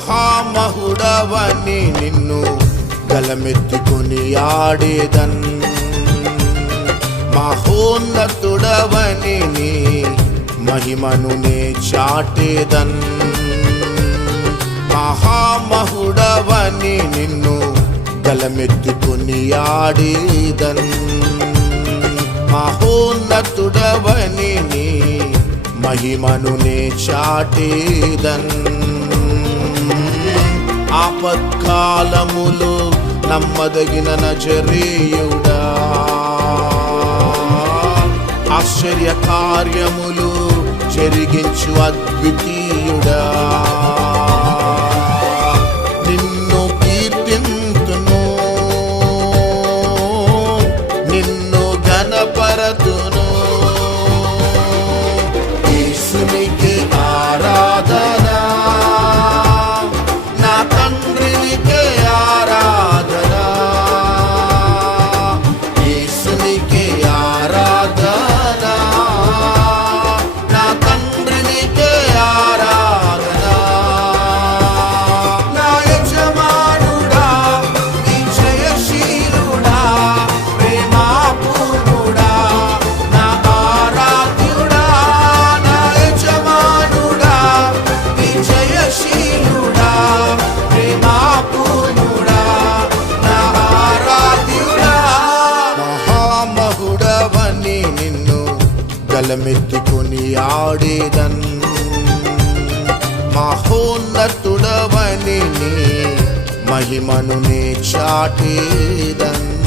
మహామహుడవని నిన్ను గలమెత్తుకొని ఆడేదన్. మహోన్నతుడవని నీ మహిమను నే చాటేదన్. మహామహుడవని నిన్ను గలమెత్తుకొని ఆడేదన్. మహోన్నతుడవని నీ మహిమను నే చాటేదన్. ఆపత్కాలములు నమ్మదగిన నజరేయుడా. ఆశ్చర్య కార్యములు జరిగించు అద్వితీయుడా. నిన్ను కీర్తింతును గలమెత్తుకొని ఆడేదన్. మహోన్నతుడవని మహిమను నే చాటేదన్.